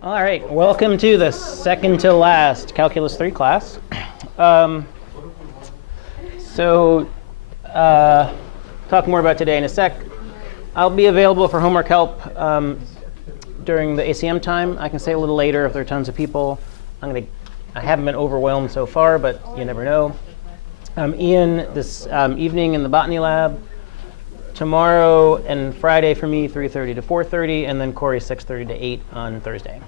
All right, welcome to the second to last Calculus 3 class. Talk more about today in a sec. I'll be available for homework help during the ACM time. I can say a little later if there are tons of people. I haven't been overwhelmed so far, but you never know. Ian this evening in the botany lab. Tomorrow and Friday for me, 3:30 to 4:30, and then Corey, 6:30 to 8 on Thursday.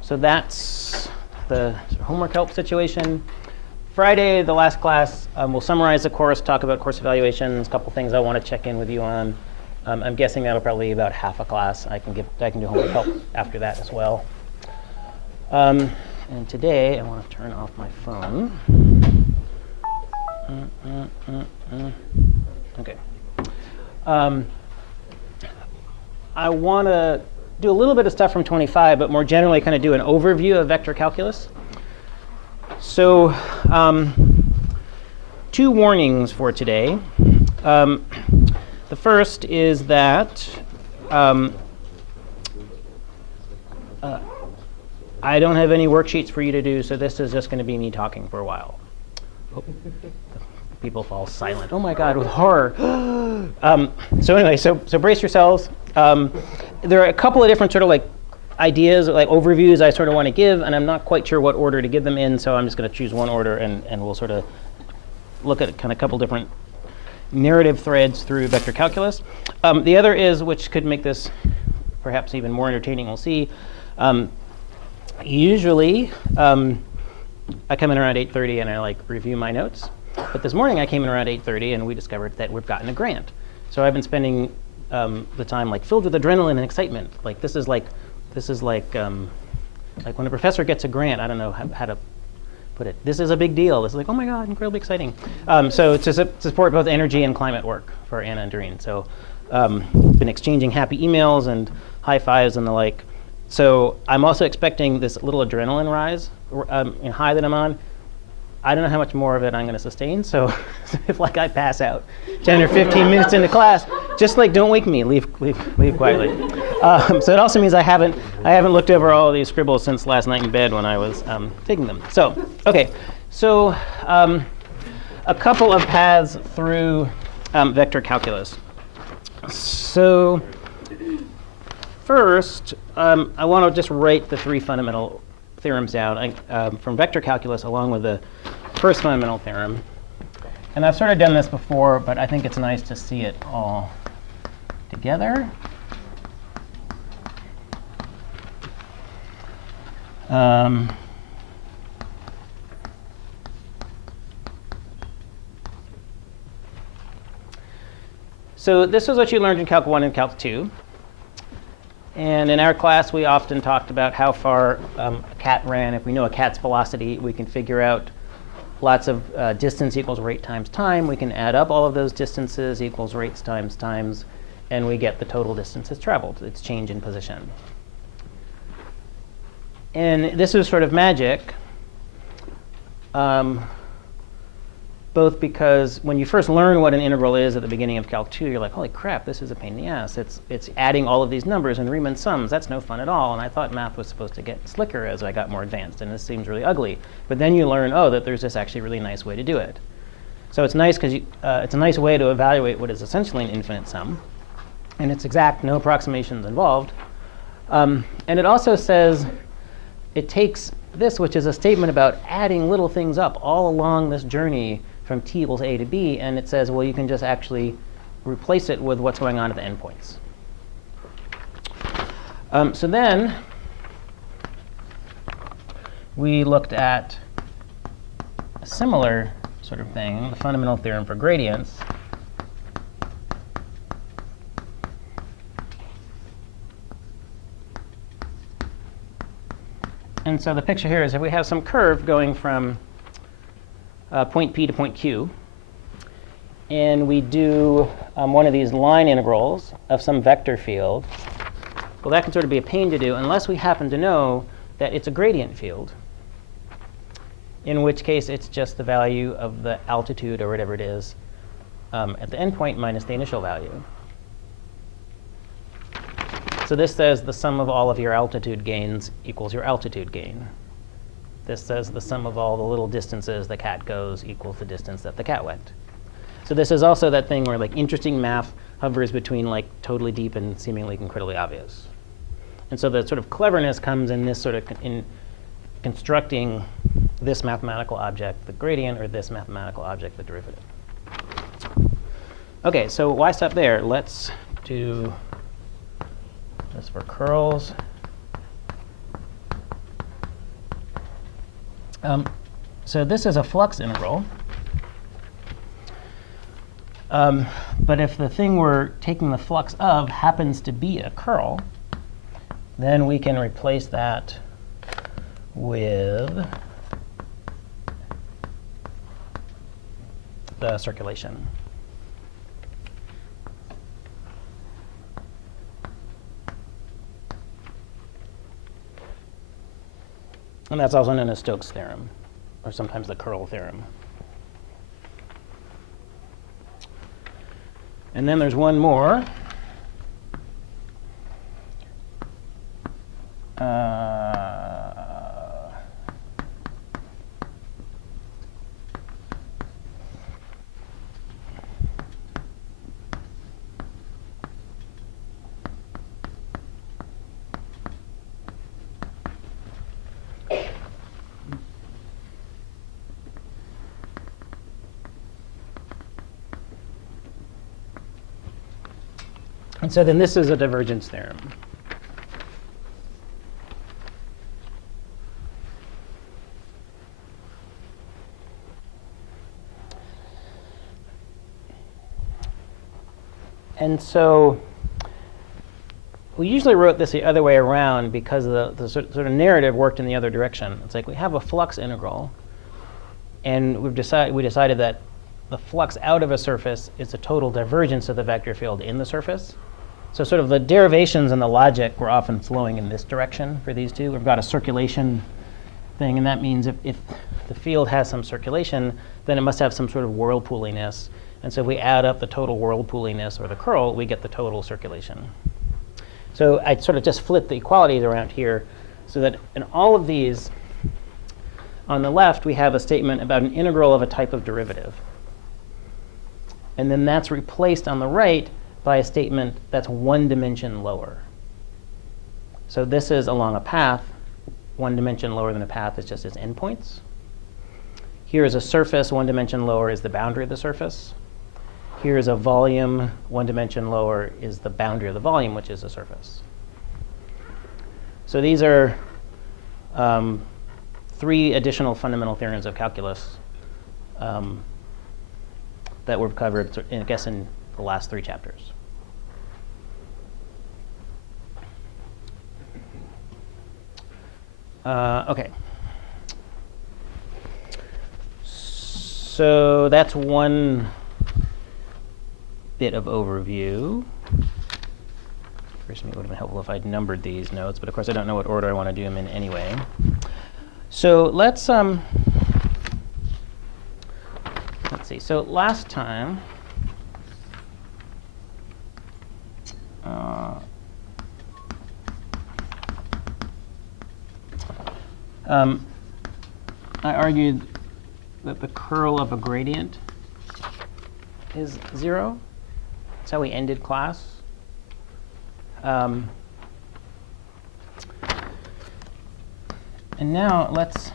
So that's the homework help situation. Friday, the last class, we'll summarize the course, talk about course evaluations, a couple things I want to check in with you on. I'm guessing that'll probably be about half a class. I can do homework help after that as well. And today, I want to turn off my phone. Okay. I want to do a little bit of stuff from 25, but more generally kind of do an overview of vector calculus. So 2 warnings for today. The first is that I don't have any worksheets for you to do, so this is just going to be me talking for a while. People fall silent. Oh my God, with horror. So anyway, so brace yourselves. There are a couple of different sort of like ideas, like overviews I sort of want to give, and I'm not quite sure what order to give them in, so I'm just going to choose one order, and we'll sort of look at kind of a couple different narrative threads through vector calculus. The other is, which could make this perhaps even more entertaining, we'll see. Usually, I come in around 8:30 and I like review my notes. But this morning I came in around 8:30 and we discovered that we've gotten a grant. So I've been spending the time like filled with adrenaline and excitement. Like this is like when a professor gets a grant. I don't know how to put it. This is a big deal. This is like, oh my God, incredibly exciting. So to support both energy and climate work for Anna and Doreen. So been exchanging happy emails and high fives and the like. So I'm also expecting this little adrenaline rise high that I'm on. I don't know how much more of it I'm going to sustain, so if like I pass out 10 or 15 minutes into class, just like don't wake me, leave quietly. So it also means I haven't looked over all of these scribbles since last night in bed when I was taking them. So okay, so a couple of paths through vector calculus. So first, I want to just write the 3 fundamental theorems down from vector calculus along with the first fundamental theorem. And I've sort of done this before, but I think it's nice to see it all together. So this is what you learned in Calc 1 and Calc 2. And in our class, we often talked about how far a cat ran. If we know a cat's velocity, we can figure out lots of distance equals rate times time. We can add up all of those distances equals rates times times, and we get the total distances traveled, its change in position. And this is sort of magic, both because when you first learn what an integral is at the beginning of Calc 2, you're like, holy crap, this is a pain in the ass. It's adding all of these numbers and Riemann sums. That's no fun at all. And I thought math was supposed to get slicker as I got more advanced, and this seems really ugly. But then you learn, oh, that there's this actually really nice way to do it. So it's nice because it's a nice way to evaluate what is essentially an infinite sum. And it's exact, no approximations involved. And it also says it takes this, which is a statement about adding little things up all along this journey from t equals a to b, and it says, well, you can just actually replace it with what's going on at the endpoints. So then we looked at a similar sort of thing, the fundamental theorem for gradients. And so the picture here is if we have some curve going from point P to point Q, and we do one of these line integrals of some vector field, well, that can sort of be a pain to do unless we happen to know that it's a gradient field, in which case it's just the value of the altitude or whatever it is at the endpoint minus the initial value. So this says the sum of all of your altitude gains equals your altitude gain. This says the sum of all the little distances the cat goes equals the distance that the cat went. So this is also that thing where like interesting math hovers between like totally deep and seemingly incredibly obvious. And so the sort of cleverness comes in this sort of in constructing this mathematical object, the gradient, or this mathematical object, the derivative. OK, so why stop there? Let's do this for curls. So this is a flux integral. But if the thing we're taking the flux of happens to be a curl, then we can replace that with the circulation. And that's also known as Stokes theorem, or sometimes the curl theorem. And then there's one more. And so then this is a divergence theorem. And so we usually wrote this the other way around because the sort of narrative worked in the other direction. It's like we have a flux integral, and we decided that the flux out of a surface is a total divergence of the vector field in the surface. So sort of the derivations and the logic were often flowing in this direction for these two. We've got a circulation thing, and that means if the field has some circulation, then it must have some sort of whirlpooliness. And so if we add up the total whirlpooliness, or the curl, we get the total circulation. So I sort of just flipped the equalities around here so that in all of these, on the left, we have a statement about an integral of a type of derivative. And then that's replaced on the right by a statement that's one dimension lower. So this is along a path. One dimension lower than a path is just its endpoints. Here is a surface. One dimension lower is the boundary of the surface. Here is a volume. One dimension lower is the boundary of the volume, which is the surface. So these are 3 additional fundamental theorems of calculus that were covered, I guess, in the last 3 chapters. OK. So that's one bit of overview. First, it would have been helpful if I'd numbered these notes, but of course I don't know what order I want to do them in anyway. So let's see. So last time, I argued that the curl of a gradient is 0. That's how we ended class. And now let's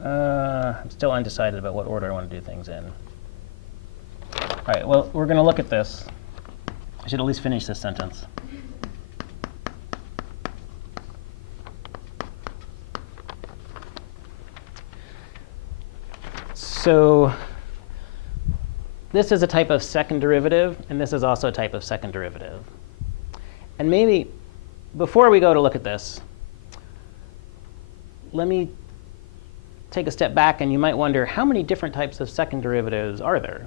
I'm still undecided about what order I want to do things in. All right, well, we're going to look at this. I should at least finish this sentence. So this is a type of second derivative, and this is also a type of second derivative. And maybe before we go to look at this, let me take a step back, and you might wonder, how many different types of second derivatives are there?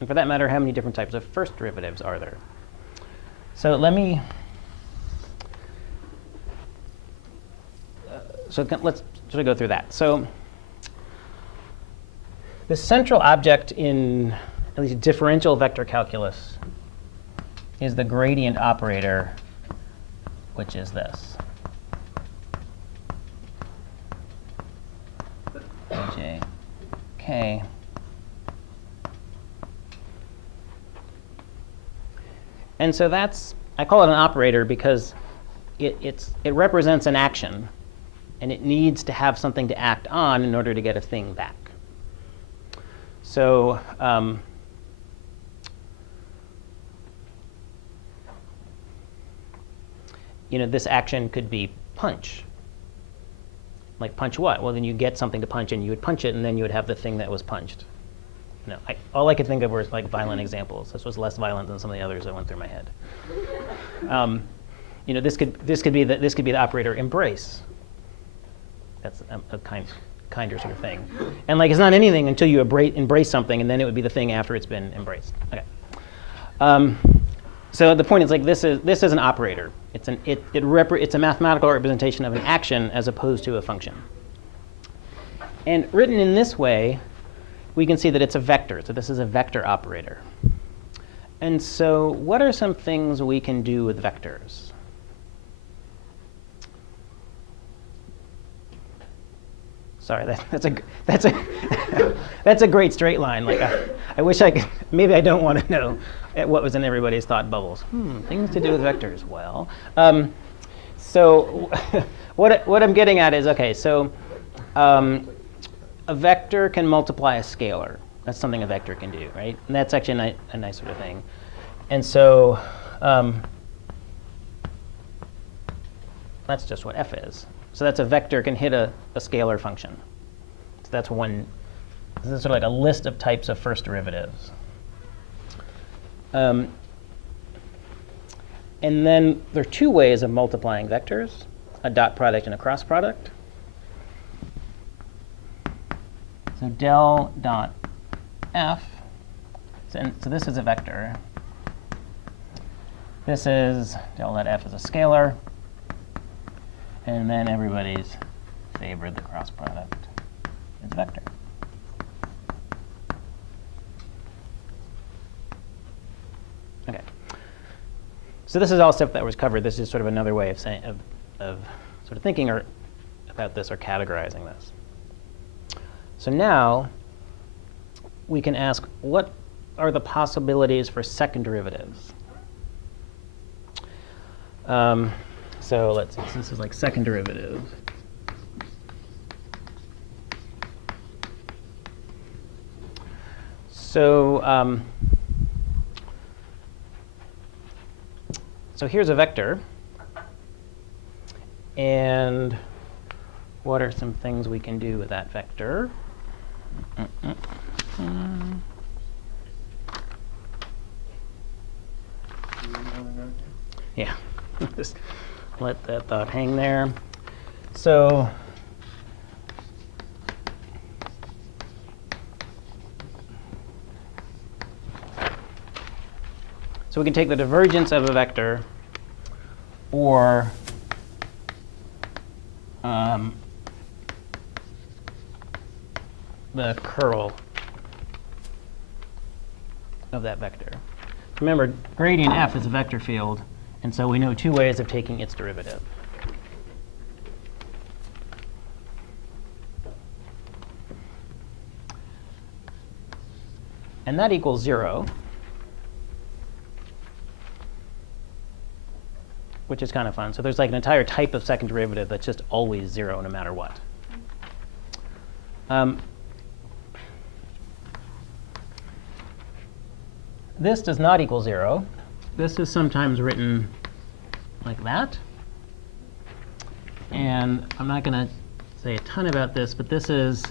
And for that matter, how many different types of first derivatives are there? So let me so let's sort of go through that. So the central object in at least differential vector calculus is the gradient operator, which is this. J, K. And so that's, I call it an operator because it represents an action, and it needs to have something to act on in order to get a thing back. So this action could be punch. Like punch what? Well, then you get something to punch, and you would punch it, and then you would have the thing that was punched. All I could think of were like violent examples. This was less violent than some of the others that went through my head. This could be the operator embrace. That's a kinder sort of thing. And like it's not anything until you embrace something, and then it would be the thing after it's been embraced. Okay. So the point is like this is an operator. It's a mathematical representation of an action as opposed to a function. And written in this way, we can see that it's a vector. So this is a vector operator. And so what are some things we can do with vectors? Sorry, that's a great straight line. Like I wish I could. Maybe I don't want to know what was in everybody's thought bubbles. Things to do with vectors. Well, so what I'm getting at is okay. So a vector can multiply a scalar. That's something a vector can do, right? And that's actually a nice sort of thing. And so that's just what f is. So that's a vector can hit a scalar function. So that's one. This is sort of like a list of types of first derivatives. And then there are two ways of multiplying vectors, a dot product and a cross product. So del dot f, so this is a vector. This is del dot f is a scalar. And then everybody's favored the cross product is vector. Okay. So this is all stuff that was covered. This is sort of another way of saying of sort of thinking about this or categorizing this. So now we can ask, what are the possibilities for second derivatives? So let's see, this is like second derivative. So so here's a vector. And what are some things we can do with that vector? Yeah, just let that thought hang there. So we can take the divergence of a vector or the curl of that vector. Remember, gradient f is a vector field, and so we know two ways of taking its derivative. And that equals 0, which is kind of fun. So there's like an entire type of second derivative that's just always 0 no matter what. This does not equal 0. This is sometimes written like that. And I'm not going to say a ton about this, but this is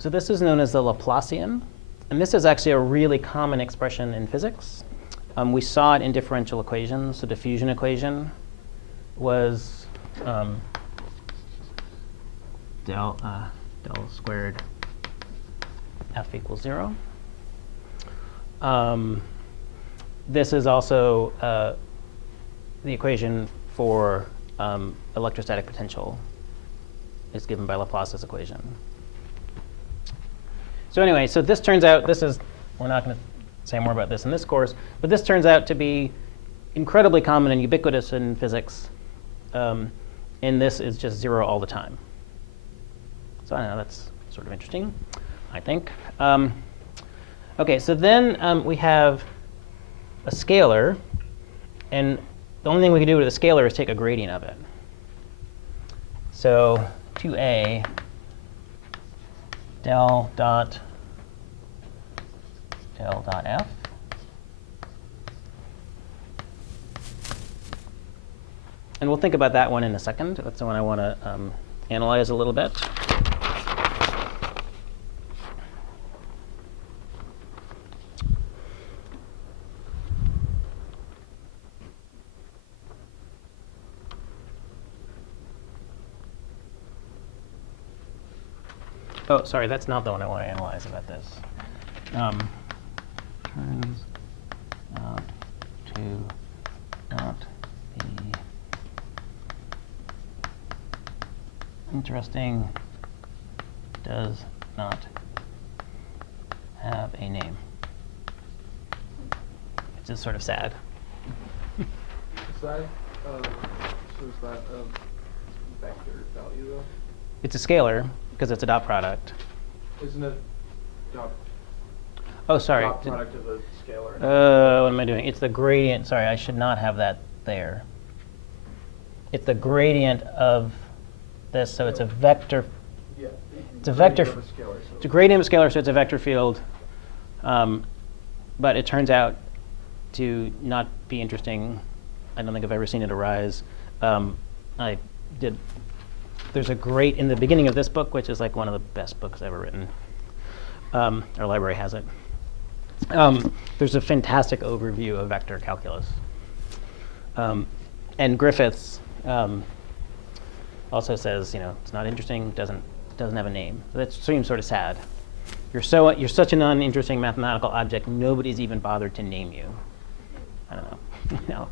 so this is known as the Laplacian And this is actually a really common expression in physics. We saw it in differential equations. The diffusion equation was del squared f equals 0. This is also the equation for electrostatic potential. It's given by Laplace's equation. So anyway, so this turns out, we're not going to say more about this in this course, but this turns out to be incredibly common and ubiquitous in physics. And this is just 0 all the time. So I don't know, that's sort of interesting, I think. OK, so then we have a scalar. And the only thing we can do with a scalar is take a gradient of it. So 2a del dot f. And we'll think about that one in a second. That's the one I want to analyze a little bit. Oh, sorry, that's not the one I want to analyze about this. Turns out to not be interesting, does not have a name. It's just sort of sad. Is that, so is that a vector value, though? It's a scalar, because it's a dot product. Isn't it dot, oh, sorry. dot product of a scalar? What am I doing? It's the gradient. Sorry, I should not have that there. It's the gradient of this, so it's a vector. Yeah. It's a vector. Of a scalar, so It's a gradient of a scalar, so it's a vector field. But it turns out to not be interesting. I don't think I've ever seen it arise. There's a great, in the beginning of this book, which is like one of the best books ever written. Our library has it. There's a fantastic overview of vector calculus. And Griffiths also says, it's not interesting, doesn't have a name. That seems sort of sad. You're such an uninteresting mathematical object, nobody's even bothered to name you. I don't know.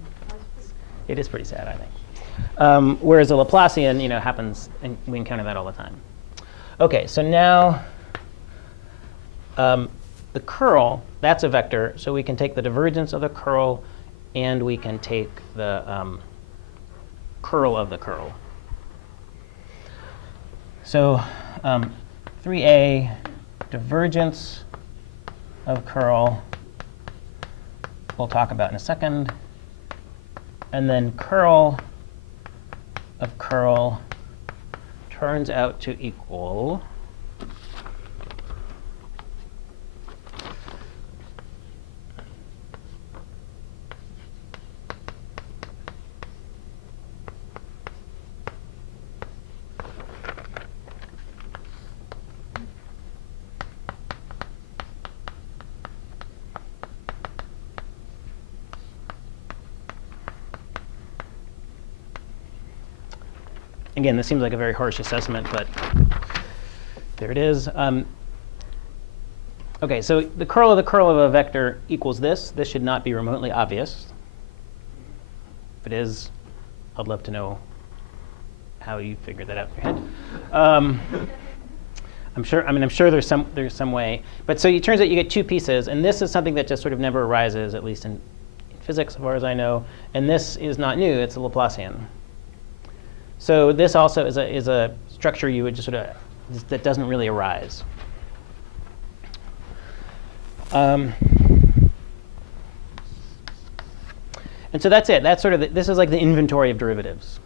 It is pretty sad, I think. Whereas a Laplacian, happens, and we encounter that all the time. OK, so now the curl, that's a vector. So we can take the divergence of the curl, and we can take the curl of the curl. So 3a divergence of curl we'll talk about in a second. And then curl of curl turns out to equal again, this seems like a very harsh assessment, but there it is. OK, so the curl of a vector equals this. This should not be remotely obvious. If it is, I'd love to know how you figured that out in your head. I'm sure there's some way. But so it turns out you get two pieces, and this is something that just sort of never arises, at least in physics, as far as I know. And this is not new. It's a Laplacian. So this also is a structure you would just sort of that doesn't really arise. And so that's it. That's sort of this is like the inventory of derivatives.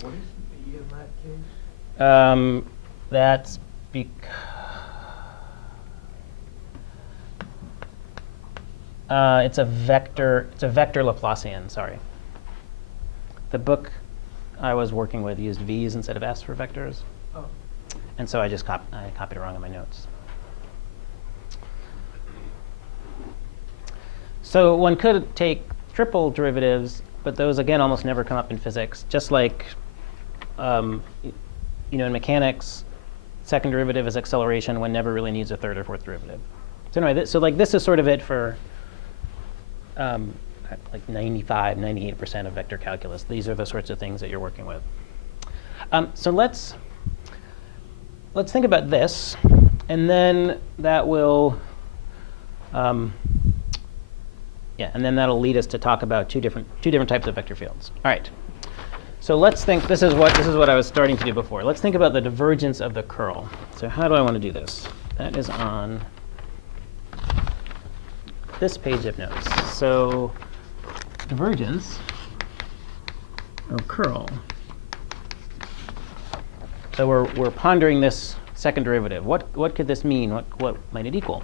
What is B in that case? That's because it's a vector. It's a vector Laplacian. Sorry. The book I was working with used V's instead of S for vectors. Oh. And so I just copied it wrong in my notes. So one could take triple derivatives, but those, again, almost never come up in physics. Just like in mechanics, second derivative is acceleration. One never really needs a third or fourth derivative. So anyway, this is sort of it for like 95, 98% of vector calculus. These are the sorts of things that you're working with. So let's think about this, and then that will, and then that'll lead us to talk about two different types of vector fields. All right. So let's think. This is what I was starting to do before. Let's think about the divergence of the curl. So how do I want to do this? That is on this page of notes. So divergence of curl. So we're pondering this second derivative. What could this mean? What might it equal?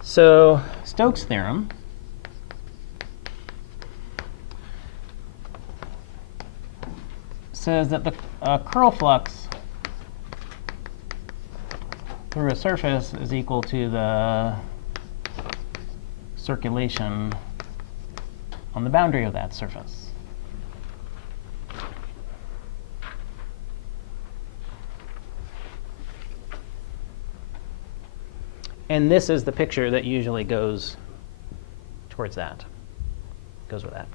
So Stokes theorem says that the curl flux through a surface is equal to the circulation on the boundary of that surface. And this is the picture that usually goes towards that, goes with that.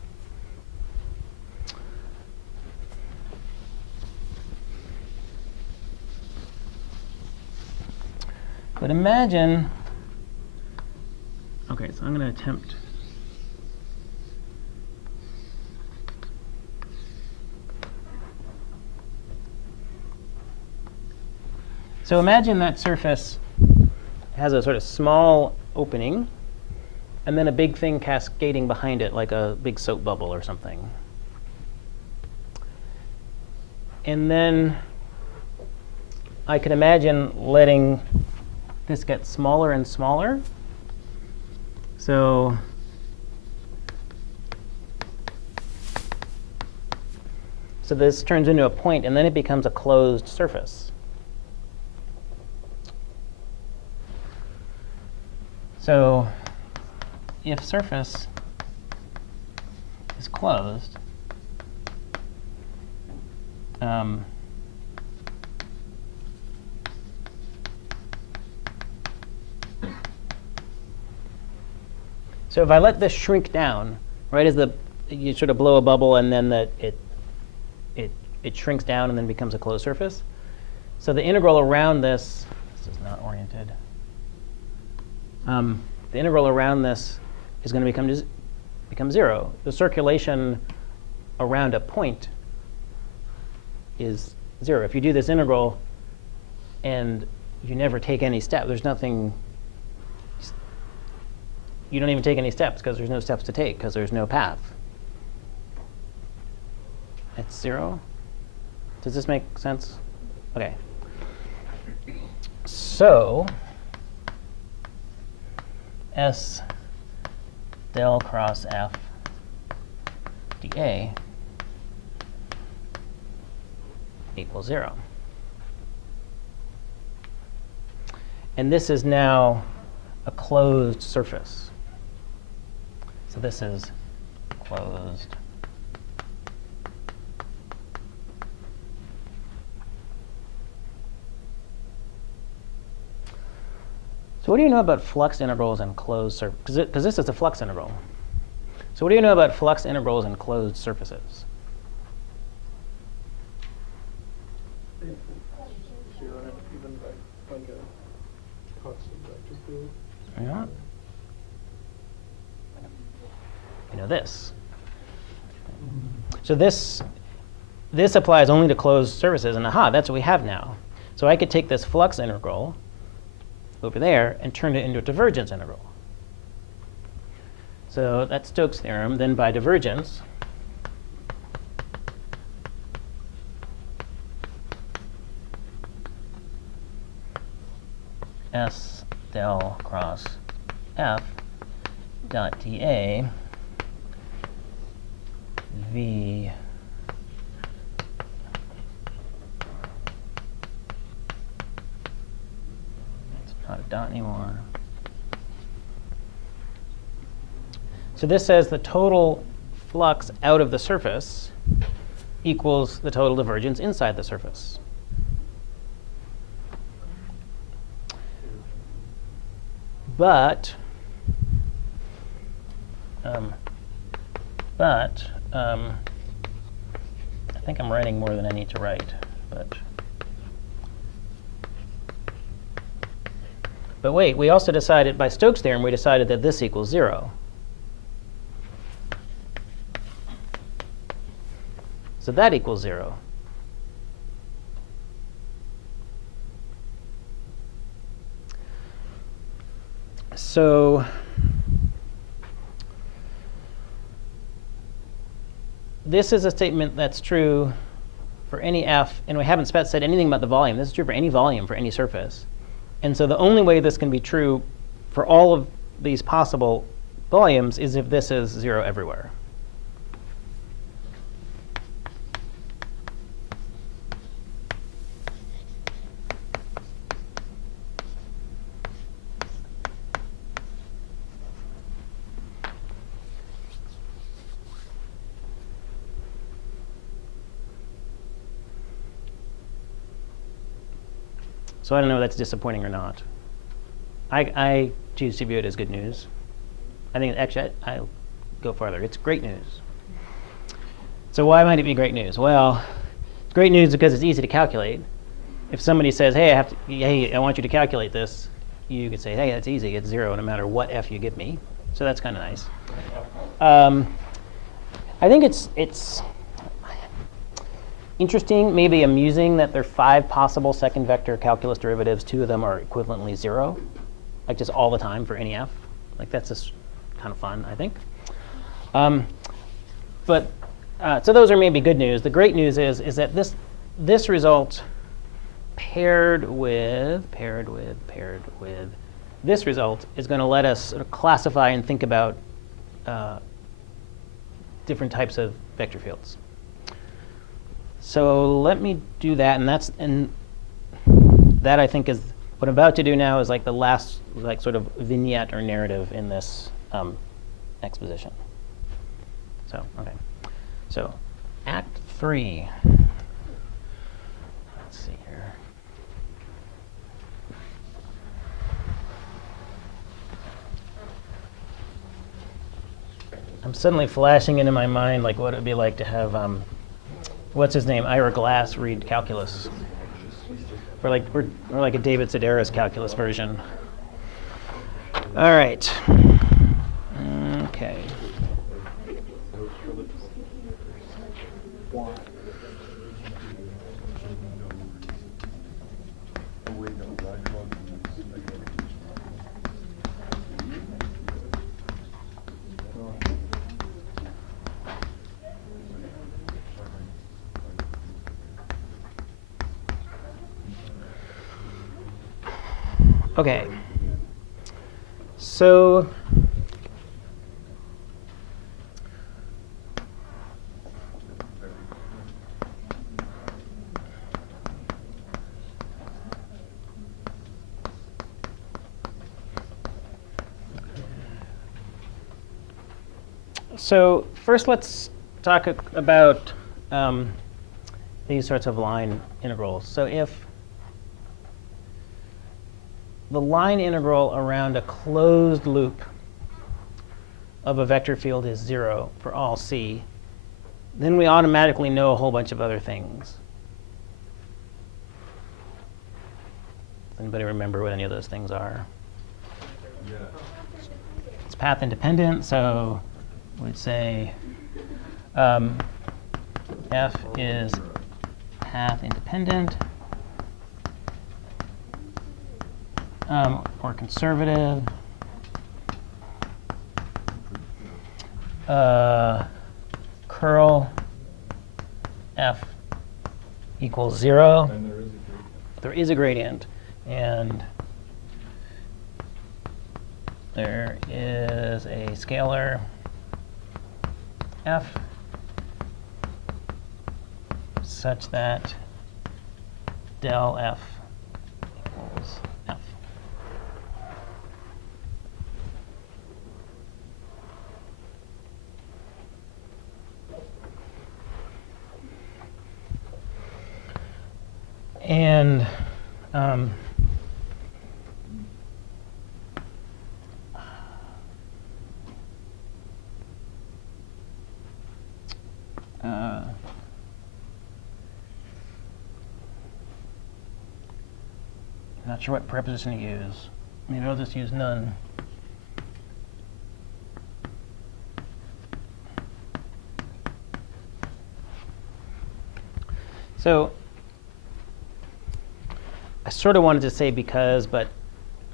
But imagine, OK, so I'm going to attempt. So imagine that surface has a sort of small opening, and then a big thing cascading behind it, like a big soap bubble or something. And then I can imagine letting this get smaller and smaller. So this turns into a point, and then it becomes a closed surface. So if surface is closed, so if I let this shrink down, right, as you sort of blow a bubble, and then it shrinks down and then becomes a closed surface. So the integral around this is not oriented. The integral around this is going to become 0. The circulation around a point is 0. If you do this integral and you never take any step, there's nothing. You don't even take any steps because there's no steps to take because there's no path. It's 0. Does this make sense? OK. So S del cross F dA equals 0. And this is now a closed surface. So this is closed. So what do you know about flux integrals and closed surfaces? Because this is a flux integral. So what do you know about flux integrals and closed surfaces? So you don't have to even write like a constant vector field. Yeah. You know this. So this applies only to closed surfaces, and aha, that's what we have now. So I could take this flux integral over there and turn it into a divergence integral. So that's Stokes theorem. Then by divergence, S del cross F dot dA V it's not a dot anymore. So this says the total flux out of the surface equals the total divergence inside the surface. But I think I'm writing more than I need to write. But wait, we also decided by Stokes theorem, we decided that this equals 0. So that equals 0. So this is a statement that's true for any f, and we haven't said anything about the volume. This is true for any volume, for any surface. And so the only way this can be true for all of these possible volumes is if this is 0 everywhere. So I don't know if that's disappointing or not. I choose to view it as good news. I think actually I'll go farther. It's great news. So why might it be great news? Well, it's great news because it's easy to calculate. If somebody says, hey, I want you to calculate this, you could say, hey, that's easy. It's 0 no matter what f you give me. So that's kind of nice. I think it's interesting, maybe amusing, that there are 5 possible second vector calculus derivatives. 2 of them are equivalently 0, like just all the time for any f. Like that's just kind of fun, I think. So those are maybe good news. The great news is that this result paired with this result is going to let us sort of classify and think about different types of vector fields. So let me do that, and that I think is what I'm about to do now is like the last sort of vignette or narrative in this exposition. So okay, so Act 3. Let's see here. I'm suddenly flashing into my mind like what it'd be like to have what's his name, Ira Glass, read calculus. Or like a David Sedaris calculus version. All right. Okay. Okay, so first let's talk about these sorts of line integrals. So if the line integral around a closed loop of a vector field is 0 for all c, then we automatically know a whole bunch of other things. Does anybody remember what any of those things are? Yeah. It's path independent, so we'd say f is path independent. Or conservative. Curl f equals 0. And there is a gradient. And there is a scalar f such that del f equals f. And not sure what preposition to use. Maybe I'll just use none. So I sort of wanted to say because, but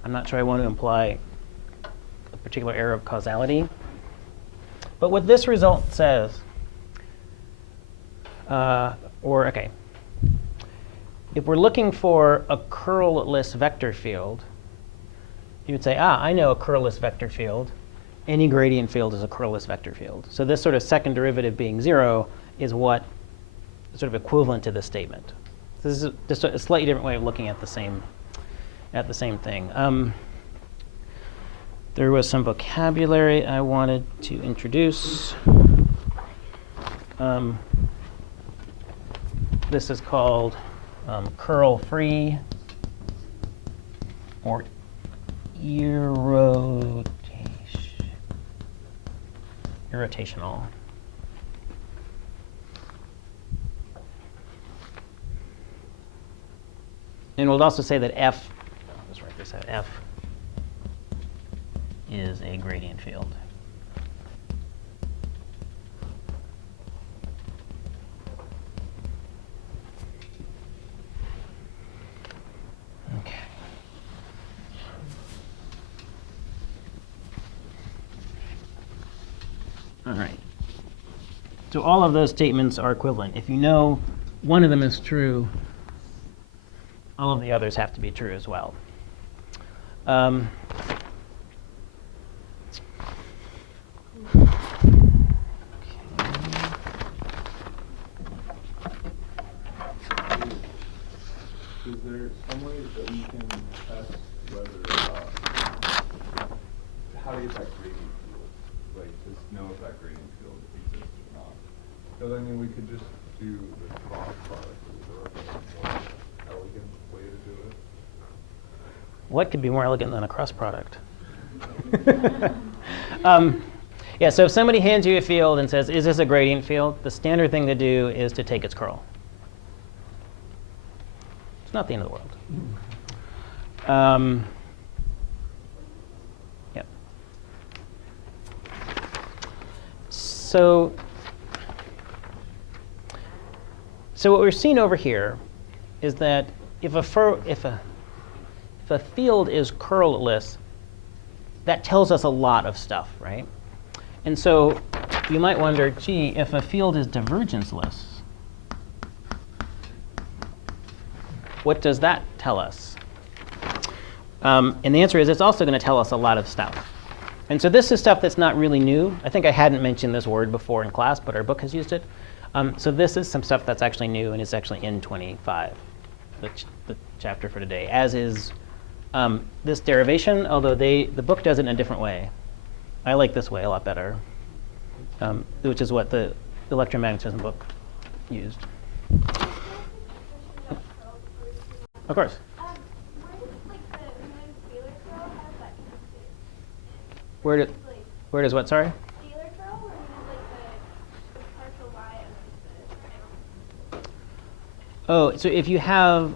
I'm not sure I want to imply a particular error of causality. But what this result says, okay, if we're looking for a curl-less vector field, you would say, I know a curl-less vector field. Any gradient field is a curl-less vector field. So this sort of second derivative being 0 is what sort of equivalent to this statement. So this is just a slightly different way of looking at the same thing. There was some vocabulary I wanted to introduce. This is called curl-free or irrotational. And we'll also say that F, I'll just write this out, F is a gradient field. Okay. All right. So all of those statements are equivalent. If you know one of them is true, all of the others have to be true as well. Is there some way that we can test whether, how to get that gradient field? Like, just know if that gradient field exists or not. Because, I mean, we could just do the cross product of the more elegant way to do it. What could be more elegant than a cross product? Yeah, so if somebody hands you a field and says, is this a gradient field? The standard thing to do is to take its curl. It's not the end of the world. Yeah. So what we're seeing over here is that if a field is curl-less, that tells us a lot of stuff, right? And so you might wonder, gee, if a field is divergence-less, what does that tell us? And the answer is it's also going to tell us a lot of stuff. And so this is stuff that's not really new. I think I hadn't mentioned this word before in class, but our book has used it. So this is some stuff that's actually new, and it's actually in 25, the chapter for today, as is this derivation, although the book does it in a different way. I like this way a lot better, which is what the electromagnetism book used. Of course. Where does what, sorry? Oh, so if you have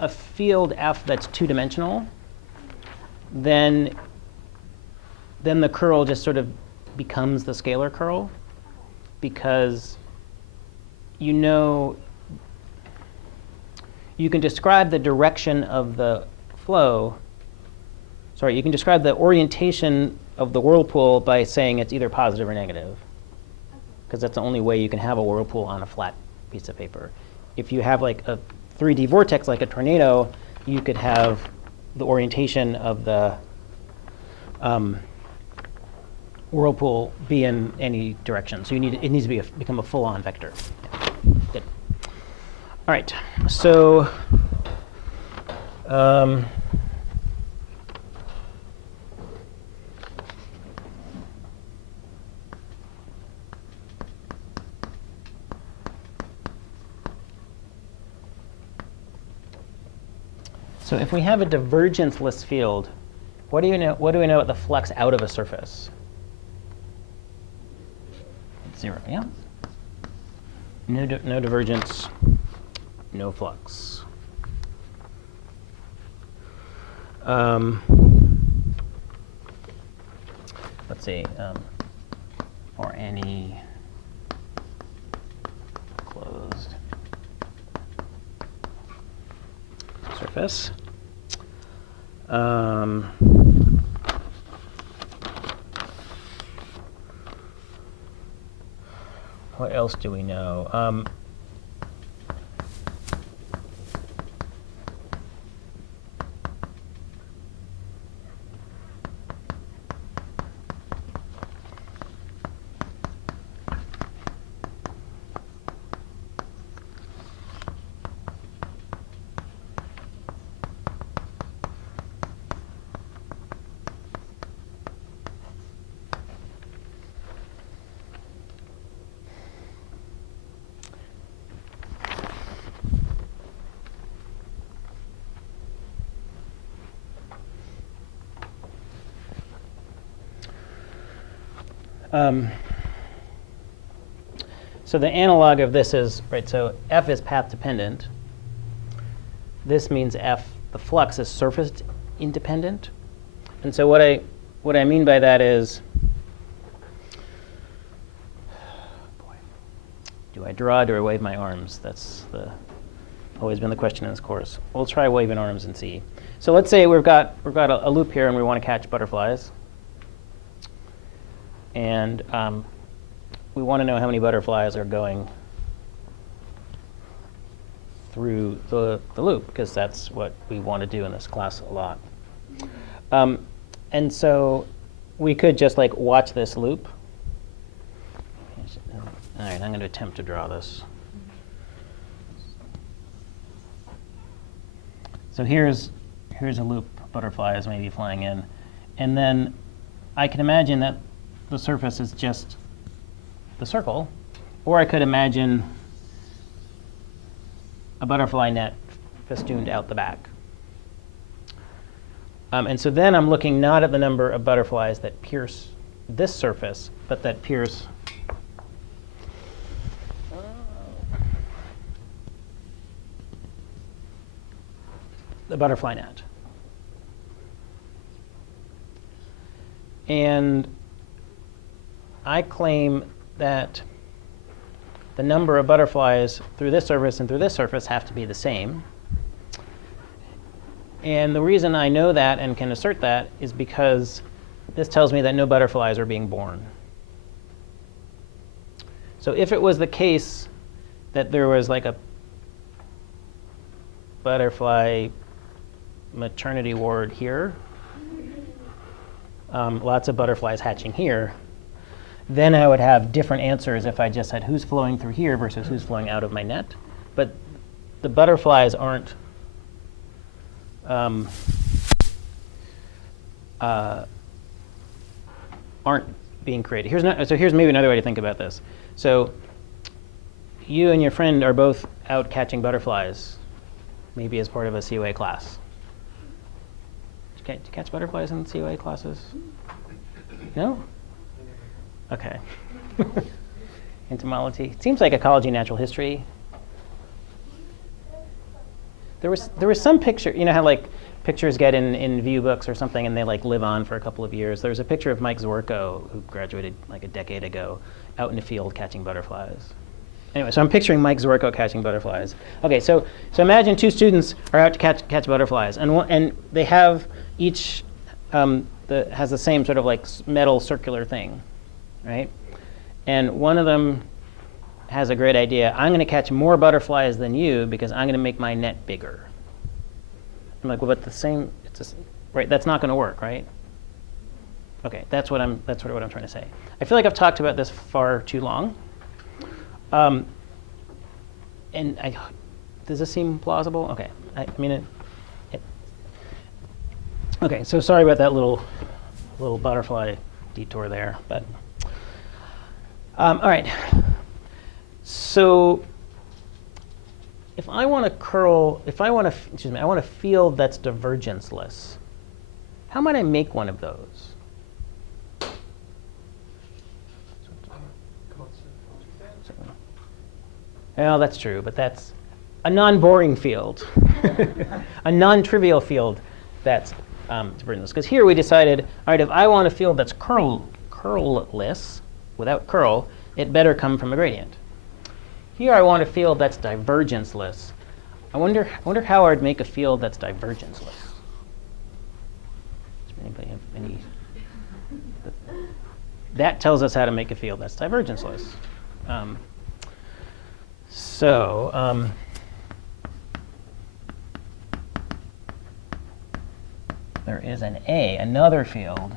a field F that's two-dimensional, then the curl just sort of becomes the scalar curl, because you know you can describe the direction of the flow. Sorry, you can describe the orientation of the whirlpool by saying it's either positive or negative, because that's the only way you can have a whirlpool on a flat piece of paper. If you have like a 3D vortex like a tornado, you could have the orientation of the whirlpool be in any direction. So it needs to become a full-on vector. Yeah. Good. All right. So So if we have a divergence-less field, what do we know about the flux out of a surface? 0, yeah. No divergence, no flux. Let's see, for any closed surface. What else do we know? So the analog of this is, right, so F is path dependent. This means F, the flux is surface independent. And so what I mean by that is, boy, do I draw, do I wave my arms? That's always been the question in this course. We'll try waving arms and see. So let's say we've got a loop here and we want to catch butterflies. And we want to know how many butterflies are going through the loop, because that's what we want to do in this class a lot. And so we could just like watch this loop. All right, I'm going to attempt to draw this. So here's a loop, butterflies maybe flying in. And then I can imagine that the surface is just the circle, or I could imagine a butterfly net festooned out the back. And so then I'm looking not at the number of butterflies that pierce this surface, but that pierce the butterfly net. And I claim that the number of butterflies through this surface and through this surface have to be the same. And the reason I know that and can assert that is because this tells me that no butterflies are being born. So if it was the case that there was like a butterfly maternity ward here, lots of butterflies hatching here, then I would have different answers if I just said who's flowing through here versus who's flowing out of my net. But the butterflies aren't being created. So here's maybe another way to think about this. So you and your friend are both out catching butterflies, maybe as part of a COA class. Do you catch butterflies in COA classes? No? OK. Entomology. It seems like ecology, natural history. There was some picture, you know how like pictures get in view books or something and they like live on for a couple of years. There was a picture of Mike Zorko, who graduated like a decade ago, out in the field catching butterflies. Anyway, so I'm picturing Mike Zorko catching butterflies. OK, so imagine two students are out to catch butterflies, and they have each has the same sort of like metal circular thing, right? And one of them has a great idea. I'm going to catch more butterflies than you because I'm going to make my net bigger. I'm like, well, but the same, right? That's not going to work, right? OK, that's sort of what I'm trying to say. I feel like I've talked about this far too long. Does this seem plausible? OK, I mean, OK, so sorry about that little butterfly detour there, but all right. So if I want to curl, if I want to, excuse me, I want a field that's divergenceless, how might I make one of those? Well, that's true, but that's a non-boring field, a non-trivial field that's divergenceless. Because here we decided, all right, if I want a field that's curlless, without curl, it better come from a gradient. Here I want a field that's divergenceless. I wonder how I'd make a field that's divergenceless. Does anybody have any? That tells us how to make a field that's divergenceless. There is another field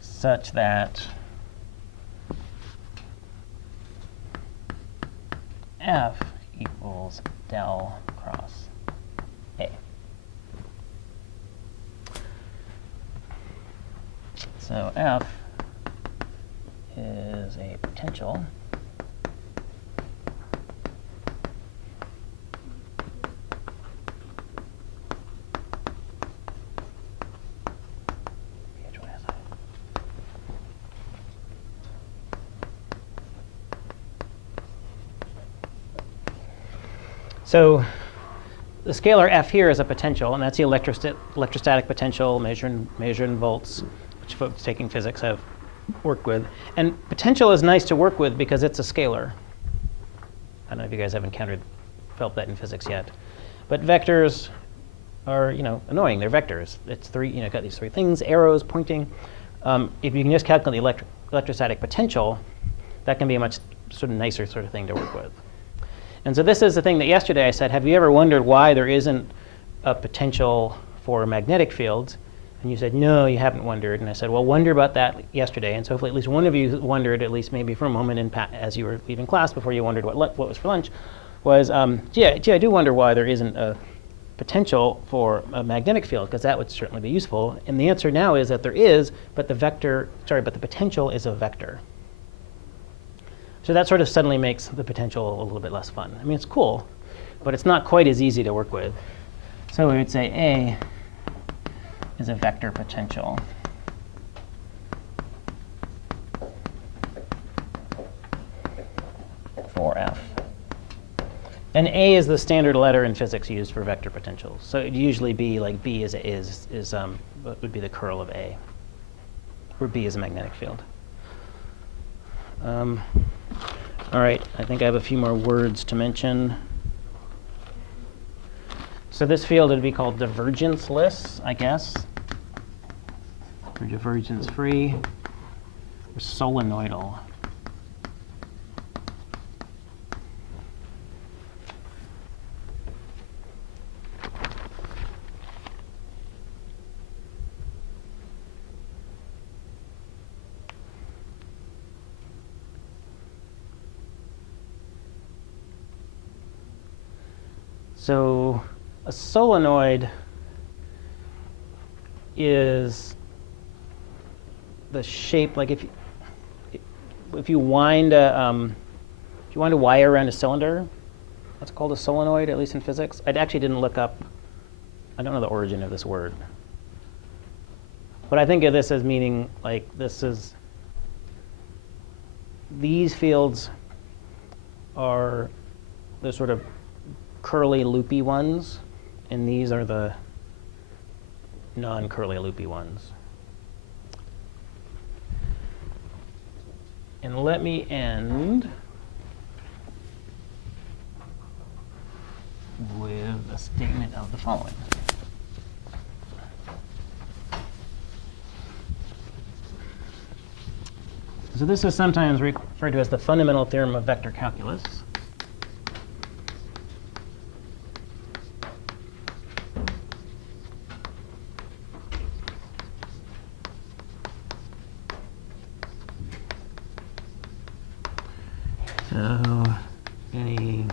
such that F equals del cross A. So F is a potential So the scalar F here is a potential, and that's the electrostatic potential measured in volts, which folks taking physics have worked with. And potential is nice to work with because it's a scalar. I don't know if you guys have felt that in physics yet. But vectors are, annoying. They're vectors. It's three, got these three things, arrows pointing. If you can just calculate the electrostatic potential, that can be a much sort of nicer sort of thing to work with. And so this is the thing that yesterday I said, have you ever wondered why there isn't a potential for magnetic fields? And you said, no, you haven't wondered. And I said, well, wonder about that yesterday. And so hopefully at least one of you wondered, at least maybe for a moment as you were leaving class before you wondered what was for lunch, was, gee, I do wonder why there isn't a potential for a magnetic field, because that would certainly be useful. And the answer now is that there is, but the potential is a vector. So that sort of suddenly makes the potential a little bit less fun. I mean, it's cool, but it's not quite as easy to work with. So we would say A is a vector potential for F. And A is the standard letter in physics used for vector potentials. So it'd usually be like B would be the curl of A, where B is a magnetic field. All right, I think I have a few more words to mention. So this field would be called divergenceless, I guess, or divergence-free, or solenoidal. So a solenoid is the shape, like if you wind a wire around a cylinder, that's called a solenoid, at least in physics. I actually didn't look up. I don't know the origin of this word. But I think of this as meaning like these fields are the sort of curly, loopy ones, and these are the non-curly, loopy ones. And let me end with a statement of the following. So this is sometimes referred to as the fundamental theorem of vector calculus. So any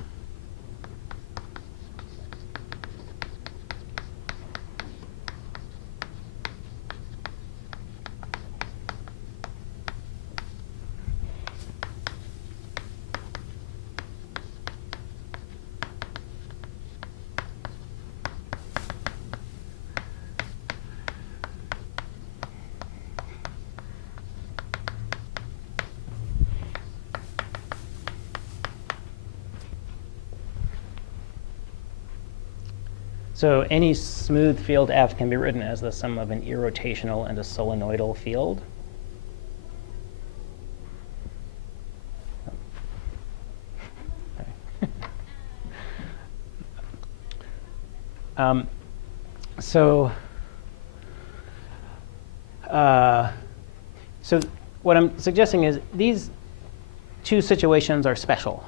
So any smooth field F can be written as the sum of an irrotational and a solenoidal field. So what I'm suggesting is these two situations are special.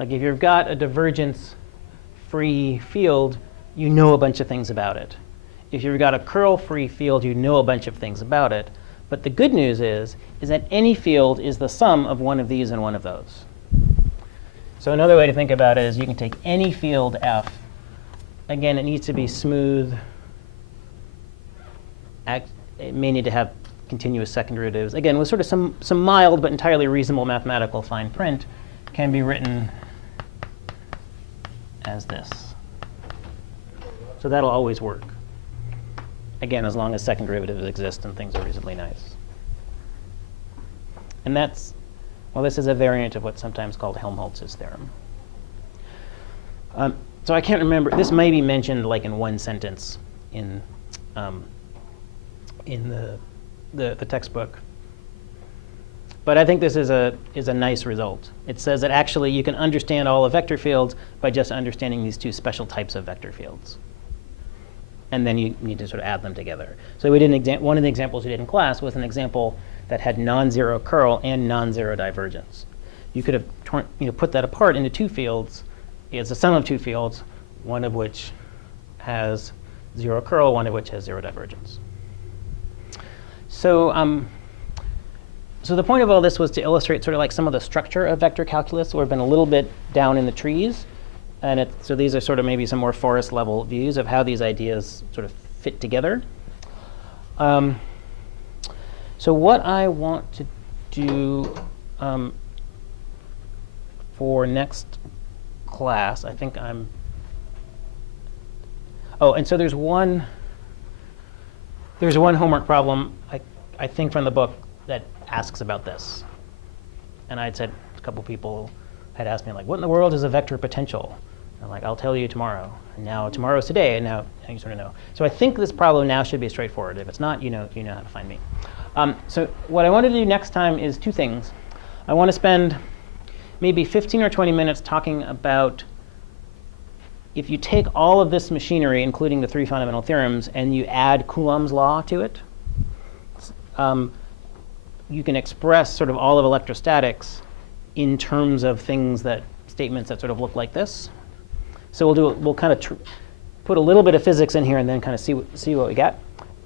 Like if you've got a divergence-free field, you know a bunch of things about it. If you've got a curl-free field, you know a bunch of things about it. But the good news is that any field is the sum of one of these and one of those. So another way to think about it is you can take any field F. Again, it needs to be smooth. It may need to have continuous second derivatives. Again, with sort of some mild but entirely reasonable mathematical fine print, can be written as this. So that'll always work. Again, as long as second derivatives exist and things are reasonably nice. And that's, well, this is a variant of what's sometimes called Helmholtz's theorem. So I can't remember. This may be mentioned like in one sentence in the textbook. But I think this is a nice result. It says that actually you can understand all of vector fields by just understanding these two special types of vector fields. And then you need to sort of add them together. So we did one of the examples we did in class was an example that had non-zero curl and non-zero divergence. You could have put that apart into two fields. It's a sum of two fields, one of which has zero curl, one of which has zero divergence. So so the point of all this was to illustrate sort of like some of the structure of vector calculus. We've been a little bit down in the trees. And so these are sort of maybe some more forest level views of how these ideas sort of fit together. So what I want to do for next class, I think I'm, oh, and so there's one homework problem, I think from the book, that asks about this. And I'd said, a couple people had asked me, like, what in the world is a vector potential? And I'm like, I'll tell you tomorrow. And now tomorrow's today, and now you sort of know. So I think this problem now should be straightforward. If it's not, you know how to find me. So what I want to do next time is two things. I want to spend maybe 15 or 20 minutes talking about if you take all of this machinery, including the three fundamental theorems, and you add Coulomb's law to it, you can express sort of all of electrostatics in terms of statements that sort of look like this. So we'll kind of put a little bit of physics in here and then kind of see what we get.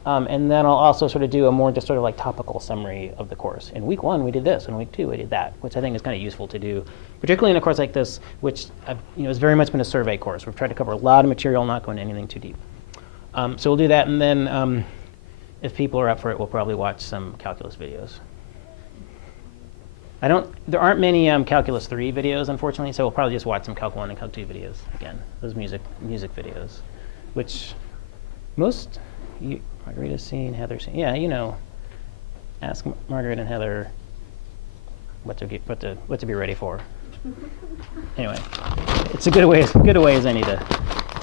And then I'll also sort of do a more just sort of like topical summary of the course. In week 1, we did this. In week 2, we did that, which I think is kind of useful to do, particularly in a course like this, which has very much been a survey course. We've tried to cover a lot of material, not going anything too deep. So we'll do that, and then if people are up for it, we'll probably watch some calculus videos. There aren't many Calculus 3 videos, unfortunately, so we'll probably just watch some Calc 1 and Calc 2 videos again, those music videos, which Margarita's seen, Heather's seen. Yeah, ask Margaret and Heather what to be ready for. Anyway, it's a good way as any to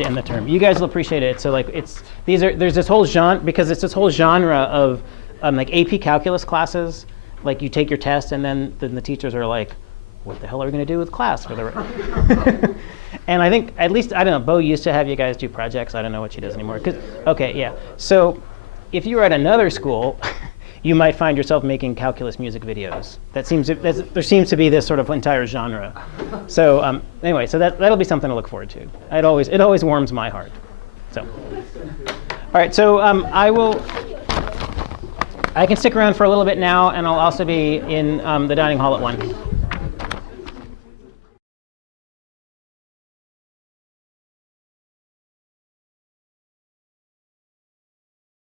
end the term. You guys will appreciate it. So like there's this whole genre, because it's this whole genre of like AP calculus classes. Like you take your test, and then the teachers are like, what the hell are we going to do with class for the And I think, at least, I don't know, Bo used to have you guys do projects. I don't know what she does anymore. OK, yeah. So if you were at another school, you might find yourself making calculus music videos. There seems to be this sort of entire genre. So anyway, so that'll be something to look forward to. It always warms my heart. So, all right, so I can stick around for a little bit now, and I'll also be in the dining hall at 1.